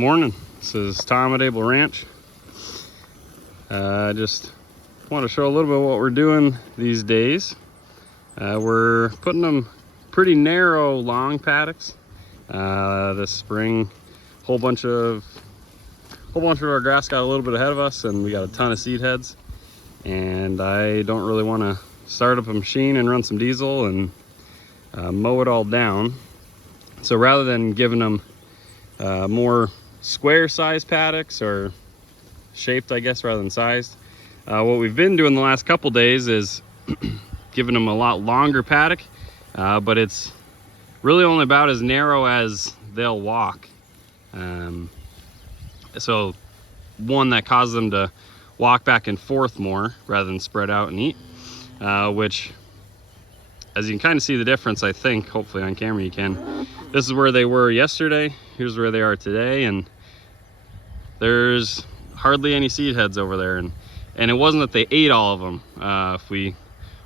Morning. This is Tom at Able Ranch. I just want to show a little bit of what we're doing these days. We're putting them pretty narrow, long paddocks. This spring, whole bunch of our grass got a little bit ahead of us, and we got a ton of seed heads. And I don't really want to start up a machine and run some diesel and mow it all down. So rather than giving them more square size paddocks, or shaped, I guess, rather than sized, what we've been doing the last couple days is giving them a lot longer paddock, but it's really only about as narrow as they'll walk. So one that causes them to walk back and forth more rather than spread out and eat, which, as you can kind of see the difference, I think, hopefully on camera you can. This is where they were yesterday, here's where they are today, and there's hardly any seed heads over there. And it wasn't that they ate all of them. If we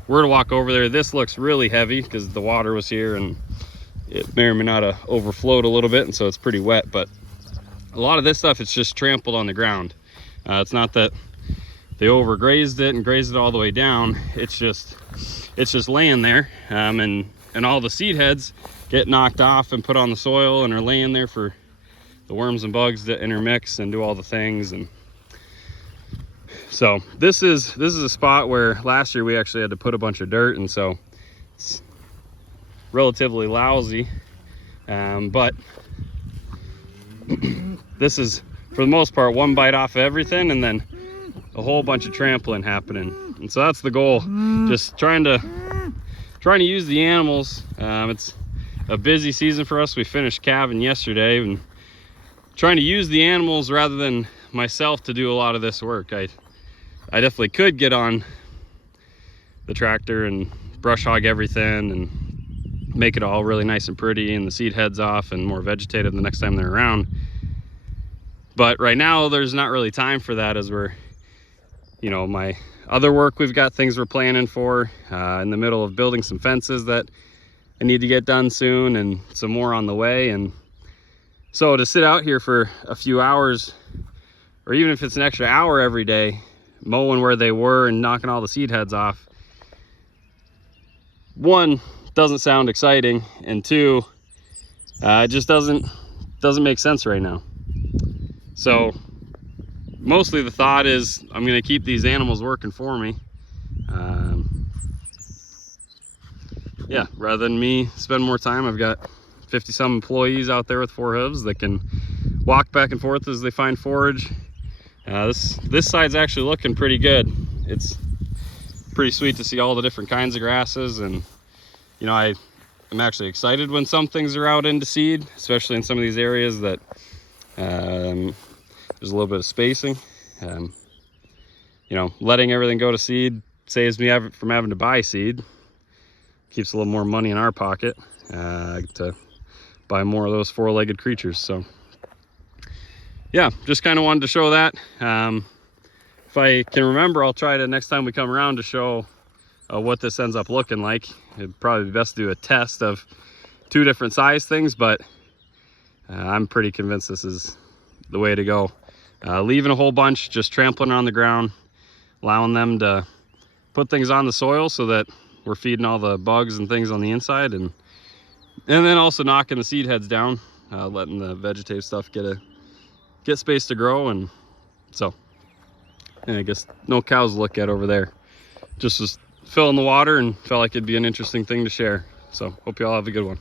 were to walk over there, this looks really heavy because the water was here and it may or may not have overflowed a little bit, and so it's pretty wet. But a lot of this stuff, it's just trampled on the ground. It's not that they overgrazed it and grazed it all the way down. It's just laying there, and all the seed heads get knocked off and put on the soil and are laying there for the worms and bugs to intermix and do all the things. And so this is a spot where last year we actually had to put a bunch of dirt, and so it's relatively lousy, but this is, for the most part, one bite off of everything and then a whole bunch of trampling happening. And so that's the goal, just trying to use the animals. It's a busy season for us. We finished calving yesterday, and trying to use the animals rather than myself to do a lot of this work. I definitely could get on the tractor and brush hog everything and make it all really nice and pretty and the seed heads off and more vegetative the next time they're around. But right now there's not really time for that, as we're, my other work, we've got things we're planning for, in the middle of building some fences that I need to get done soon, and some more on the way. And so to sit out here for a few hours, or even if it's an extra hour every day, mowing where they were and knocking all the seed heads off, one, doesn't sound exciting, and two, it just doesn't make sense right now. So mostly the thought is I'm going to keep these animals working for me. Yeah, rather than me spend more time. I've got 50 some employees out there with 4 hooves that can walk back and forth as they find forage. This side's actually looking pretty good. It's pretty sweet to see all the different kinds of grasses, and I'm actually excited when some things are out into seed, especially in some of these areas that there's a little bit of spacing. Letting everything go to seed saves me from having to buy seed. Keeps a little more money in our pocket to buy more of those 4-legged creatures. So yeah, just kind of wanted to show that. If I can remember, I'll try to, next time we come around, to show what this ends up looking like. It'd probably be best to do a test of 2 different size things, but I'm pretty convinced this is the way to go. Leaving a whole bunch, just trampling on the ground, allowing them to put things on the soil so that we're feeding all the bugs and things on the inside, and then also knocking the seed heads down, letting the vegetative stuff get space to grow. And so, and I guess no cows to look at over there. Just was filling the water and felt like it'd be an interesting thing to share. So hope you all have a good one.